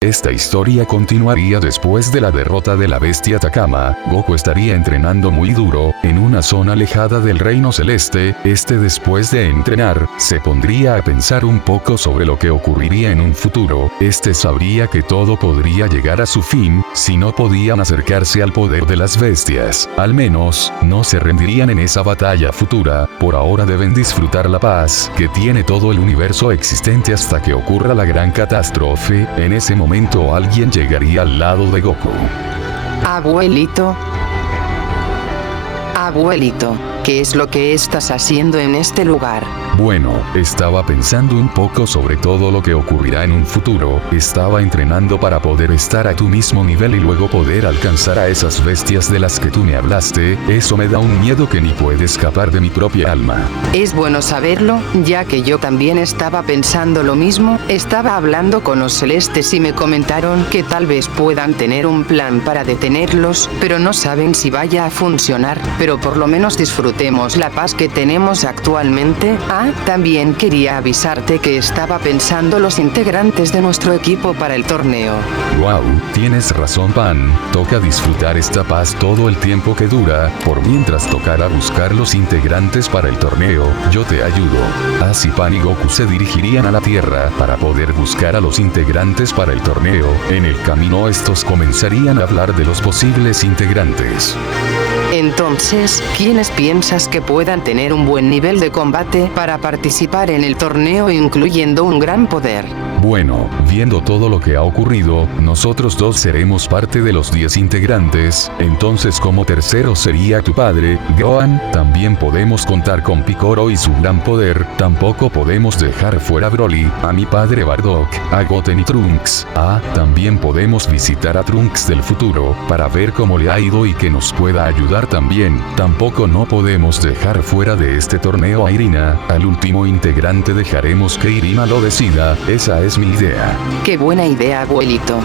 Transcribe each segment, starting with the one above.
Esta historia continuaría después de la derrota de la bestia Takama. Goku estaría entrenando muy duro, en una zona alejada del reino celeste. Después de entrenar, se pondría a pensar un poco sobre lo que ocurriría en un futuro. Sabría que todo podría llegar a su fin, si no podían acercarse al poder de las bestias. Al menos, no se rendirían en esa batalla futura. Por ahora deben disfrutar la paz que tiene todo el universo existente hasta que ocurra la gran catástrofe. En ese momento alguien llegaría al lado de Goku. Abuelito. Abuelito, ¿qué es lo que estás haciendo en este lugar? Bueno, estaba pensando un poco sobre todo lo que ocurrirá en un futuro. Estaba entrenando para poder estar a tu mismo nivel y luego poder alcanzar a esas bestias de las que tú me hablaste. Eso me da un miedo que ni puede escapar de mi propia alma. Es bueno saberlo, ya que yo también estaba pensando lo mismo. Estaba hablando con los celestes y me comentaron que tal vez puedan tener un plan para detenerlos, pero no saben si vaya a funcionar. Pero por lo menos disfrutemos la paz que tenemos actualmente. También quería avisarte que estaba pensando los integrantes de nuestro equipo para el torneo. Wow, tienes razón, Pan. Toca disfrutar esta paz todo el tiempo que dura. Por mientras tocará buscar los integrantes para el torneo, yo te ayudo. Así Pan y Goku se dirigirían a la Tierra para poder buscar a los integrantes para el torneo. En el camino estos comenzarían a hablar de los posibles integrantes. Entonces, ¿quiénes piensas que puedan tener un buen nivel de combate para participar en el torneo incluyendo un gran poder? Bueno, viendo todo lo que ha ocurrido, nosotros dos seremos parte de los 10 integrantes, entonces como tercero sería tu padre, Gohan. También podemos contar con Piccolo y su gran poder. Tampoco podemos dejar fuera a Broly, a mi padre Bardock, a Goten y Trunks. También podemos visitar a Trunks del futuro, para ver cómo le ha ido y que nos pueda ayudar también. Tampoco no podemos dejar fuera de este torneo a Irina. Al último integrante dejaremos que Irina lo decida. Esa es mi idea. Qué buena idea, abuelito.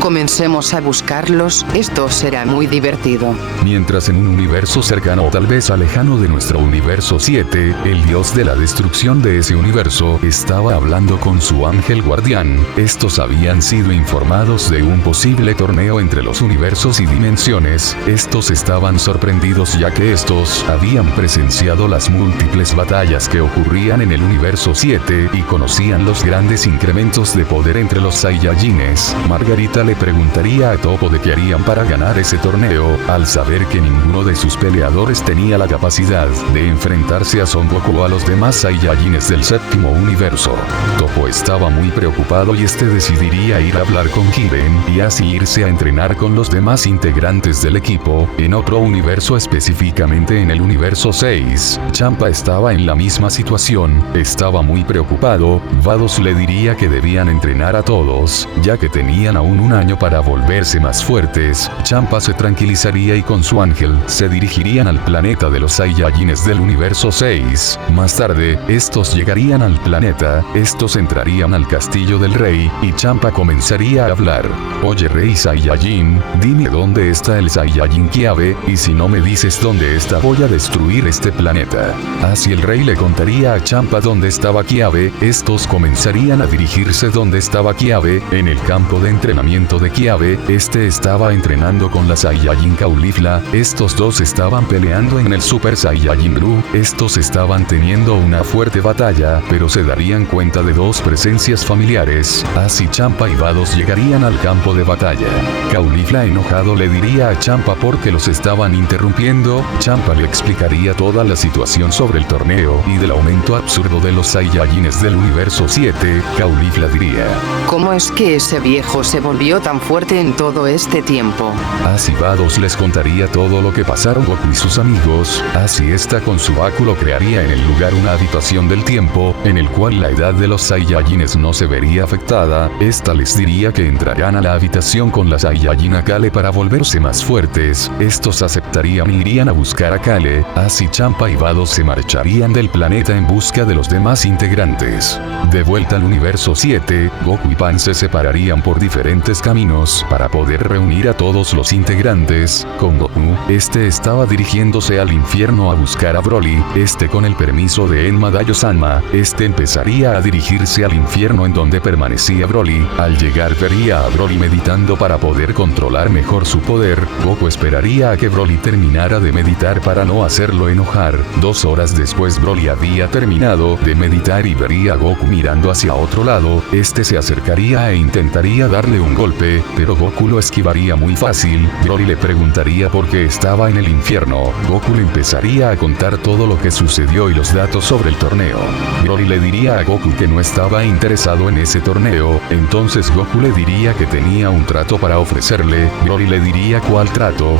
Comencemos a buscarlos, esto será muy divertido. Mientras en un universo cercano o tal vez alejano de nuestro universo 7, el dios de la destrucción de ese universo estaba hablando con su ángel guardián. Estos habían sido informados de un posible torneo entre los universos y dimensiones. Estos estaban sorprendidos ya que estos habían presenciado las múltiples batallas que ocurrían en el universo 7 y conocían los grandes incrementos de poder entre los Saiyajines. Margarita le preguntaría a Toppo de qué harían para ganar ese torneo, al saber que ninguno de sus peleadores tenía la capacidad de enfrentarse a Son Goku o a los demás Saiyajines del séptimo universo. Toppo estaba muy preocupado y decidiría ir a hablar con Jiren y así irse a entrenar con los demás integrantes del equipo. En otro universo, específicamente en el universo 6, Champa estaba en la misma situación, estaba muy preocupado. Vados le diría que debían entrenar a todos, ya que tenían aún un año para volverse más fuertes. Champa se tranquilizaría y con su ángel se dirigirían al planeta de los Saiyajines del universo 6. Más tarde, estos llegarían al planeta, estos entrarían al castillo del rey, y Champa comenzaría a hablar. Oye rey Saiyajin, dime dónde está el Saiyajin Kiabe, y si no me dices dónde está voy a destruir este planeta. Así el rey le contaría a Champa dónde estaba Kiabe. Estos comenzarían a dirigirse donde estaba Kiabe, en el campo de entrenamiento de Kiabe. Estaba entrenando con la Saiyajin Caulifla. Estos dos estaban peleando en el Super Saiyajin Blue. Estos estaban teniendo una fuerte batalla, pero se darían cuenta de dos presencias familiares. Así Champa y Vados llegarían al campo de batalla. Caulifla enojado le diría a Champa porque los estaban interrumpiendo. Champa le explicaría toda la situación sobre el torneo y del aumento absurdo de los Saiyajines del universo 7. Caulifla diría: ¿cómo es que ese viejo se volvió tan fuerte en todo este tiempo? Así Vados les contaría todo lo que pasaron Goku y sus amigos. Así con su báculo crearía en el lugar una habitación del tiempo, en el cual la edad de los Saiyajines no se vería afectada. Les diría que entrarán a la habitación con la Saiyajin Akale para volverse más fuertes. Estos aceptarían y irían a buscar a Kale. Así Champa y Vados se marcharían del planeta en busca de los demás integrantes. De vuelta al universo 7, Goku y Pan se separarían por diferentes caminos para poder reunir a todos los integrantes. Con Goku, este estaba dirigiéndose al infierno a buscar a Broly. Con el permiso de Enma Daiosanma, empezaría a dirigirse al infierno en donde permanecía Broly. Al llegar vería a Broly meditando para poder controlar mejor su poder. Goku esperaría a que Broly terminara de meditar para no hacerlo enojar. 2 horas después Broly había terminado de meditar y vería a Goku mirando hacia otro lado. Se acercaría e intentaría darle un golpe, pero Goku lo esquivaría muy fácil. Broly le preguntaría por qué estaba en el infierno. Goku le empezaría a contar todo lo que sucedió y los datos sobre el torneo. Broly le diría a Goku que no estaba interesado en ese torneo, entonces Goku le diría que tenía un trato para ofrecerle. Broly le diría ¿cuál trato?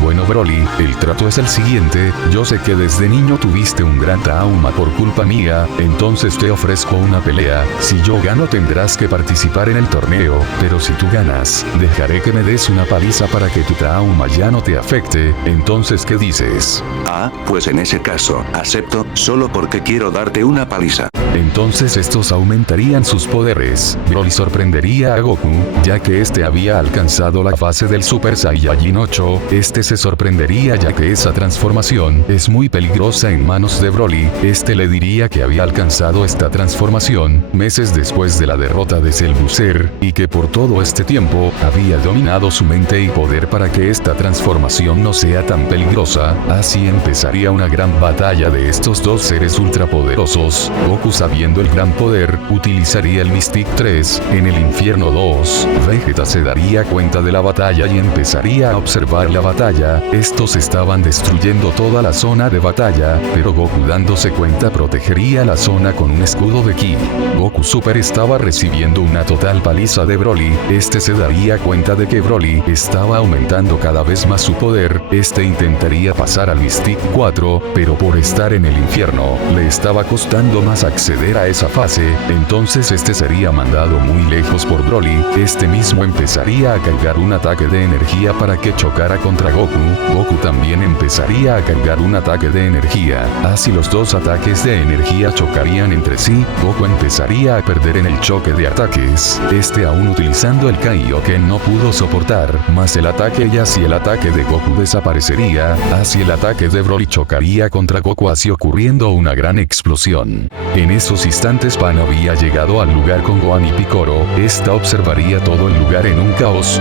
Bueno Broly, el trato es el siguiente, yo sé que desde niño tuviste un gran trauma por culpa mía, entonces te ofrezco una pelea, si yo gano tendrás que participar en el torneo, pero si tú ganas, dejaré que me des una paliza para que tu trauma ya no te afecte, entonces ¿qué dices? Ah, pues en ese caso, acepto, solo porque quiero darte una paliza. Entonces estos aumentarían sus poderes. Broly sorprendería a Goku, ya que había alcanzado la fase del Super Saiyajin 8, se sorprendería ya que esa transformación es muy peligrosa en manos de Broly. Le diría que había alcanzado esta transformación meses después de la derrota de Cell Booster, y que por todo este tiempo había dominado su mente y poder para que esta transformación no sea tan peligrosa. Así empezaría una gran batalla de estos dos seres ultrapoderosos. Goku, sabiendo el gran poder, utilizaría el Mystic 3 en el Infierno 2. Vegeta se daría cuenta de la batalla y empezaría a observar la batalla. Estos estaban destruyendo toda la zona de batalla, pero Goku, dándose cuenta, protegería la zona con un escudo de ki. Goku Super estaba recibiendo una total paliza de Broly. Se daría cuenta de que Broly estaba aumentando cada vez más su poder. Intentaría pasar al Mystic 4, pero por estar en el infierno, le estaba costando más acceder a esa fase, entonces sería mandado muy lejos por Broly. Mismo empezaría a cargar un ataque de energía para que chocara contra Goku. Goku también empezaría a cargar un ataque de energía. Así los dos ataques de energía chocarían entre sí. Goku empezaría a perder en el choque de ataques. Aún utilizando el Kaioken no pudo soportar más el ataque y así el ataque de Goku desaparecería. Así el ataque de Broly chocaría contra Goku, así ocurriendo una gran explosión. En esos instantes Pan había llegado al lugar con Gohan y Piccolo. Observaría todo el lugar en un caos.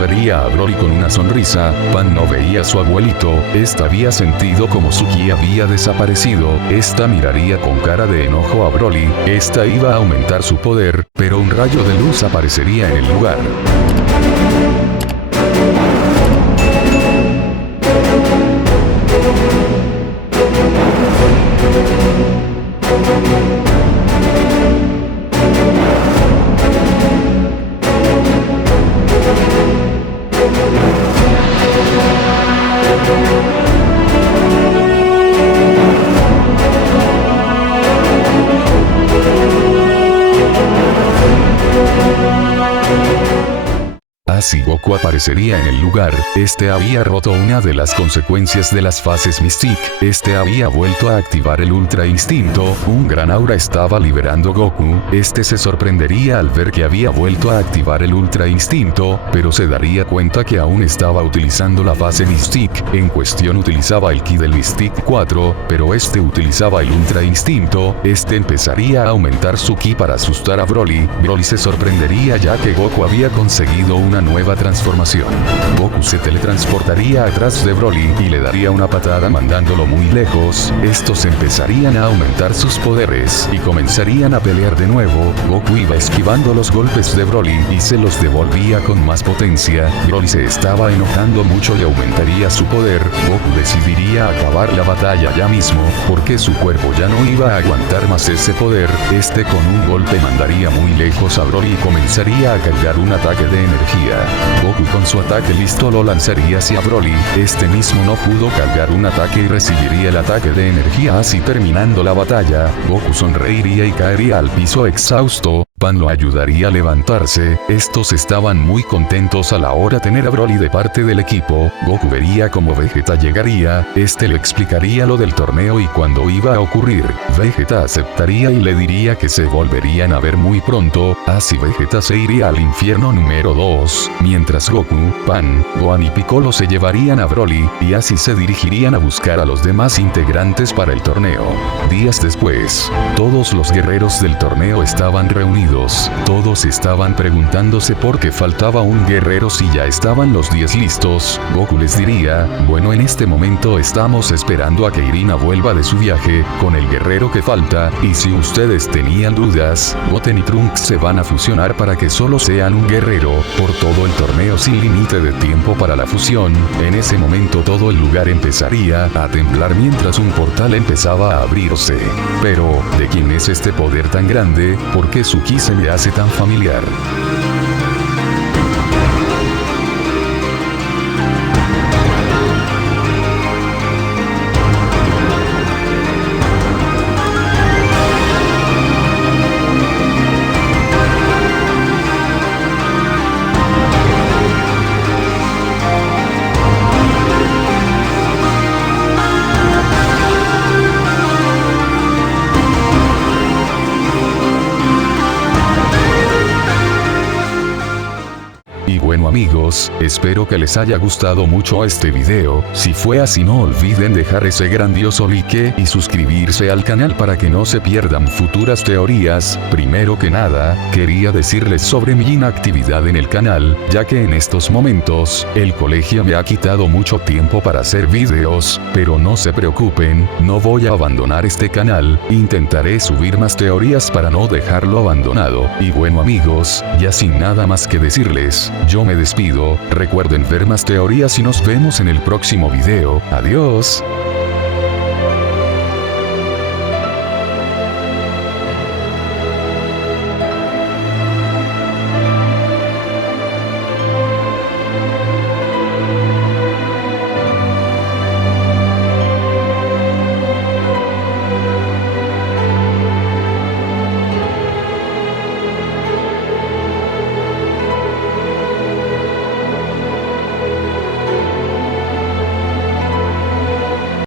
Vería a Broly con una sonrisa. Pan no veía a su abuelito. Había sentido como su ki había desaparecido. Miraría con cara de enojo a Broly. Iba a aumentar su poder, pero un rayo de luz aparecería en el lugar. Así Goku aparecería en el lugar. Había roto una de las consecuencias de las fases Mystic. Había vuelto a activar el Ultra Instinto. Un gran aura estaba liberando Goku. Se sorprendería al ver que había vuelto a activar el Ultra Instinto, pero se daría cuenta que aún estaba utilizando la fase Mystic. En cuestión utilizaba el ki del Mystic 4, pero utilizaba el Ultra Instinto. Empezaría a aumentar su ki para asustar a Broly. Broly se sorprendería ya que Goku había conseguido una nueva transformación. Goku se teletransportaría atrás de Broly y le daría una patada mandándolo muy lejos. Estos empezarían a aumentar sus poderes y comenzarían a pelear de nuevo. Goku iba esquivando los golpes de Broly y se los devolvía con más potencia. Broly se estaba enojando mucho y aumentaría su poder. Goku decidiría acabar la batalla ya mismo, porque su cuerpo ya no iba a aguantar más ese poder. Con un golpe mandaría muy lejos a Broly y comenzaría a cargar un ataque de energía. Goku con su ataque listo lo lanzaría hacia Broly. Mismo no pudo cargar un ataque y recibiría el ataque de energía. Así terminando la batalla, Goku sonreiría y caería al piso exhausto. Pan lo ayudaría a levantarse. Estos estaban muy contentos a la hora de tener a Broly de parte del equipo. Goku vería cómo Vegeta llegaría, este le explicaría lo del torneo y cuando iba a ocurrir. Vegeta aceptaría y le diría que se volverían a ver muy pronto, así Vegeta se iría al infierno número 2, mientras Goku, Pan, Gohan y Piccolo se llevarían a Broly, y así se dirigirían a buscar a los demás integrantes para el torneo. Días después, todos los guerreros del torneo estaban reunidos. Todos estaban preguntándose por qué faltaba un guerrero si ya estaban los 10 listos. Goku les diría, bueno, en este momento estamos esperando a que Irina vuelva de su viaje, con el guerrero que falta, y si ustedes tenían dudas, Goten y Trunks se van a fusionar para que solo sean un guerrero, por todo el torneo sin límite de tiempo para la fusión. En ese momento todo el lugar empezaría a temblar mientras un portal empezaba a abrirse. Pero, ¿de quién es este poder tan grande? ¿Por qué su ki se me hace tan familiar? Y bueno amigos, espero que les haya gustado mucho este video. Si fue así, no olviden dejar ese grandioso like y suscribirse al canal para que no se pierdan futuras teorías. Primero que nada, quería decirles sobre mi inactividad en el canal, ya que en estos momentos, el colegio me ha quitado mucho tiempo para hacer videos, pero no se preocupen, no voy a abandonar este canal, intentaré subir más teorías para no dejarlo abandonado. Y bueno amigos, ya sin nada más que decirles, yo me despido, recuerden ver más teorías y nos vemos en el próximo video. Adiós.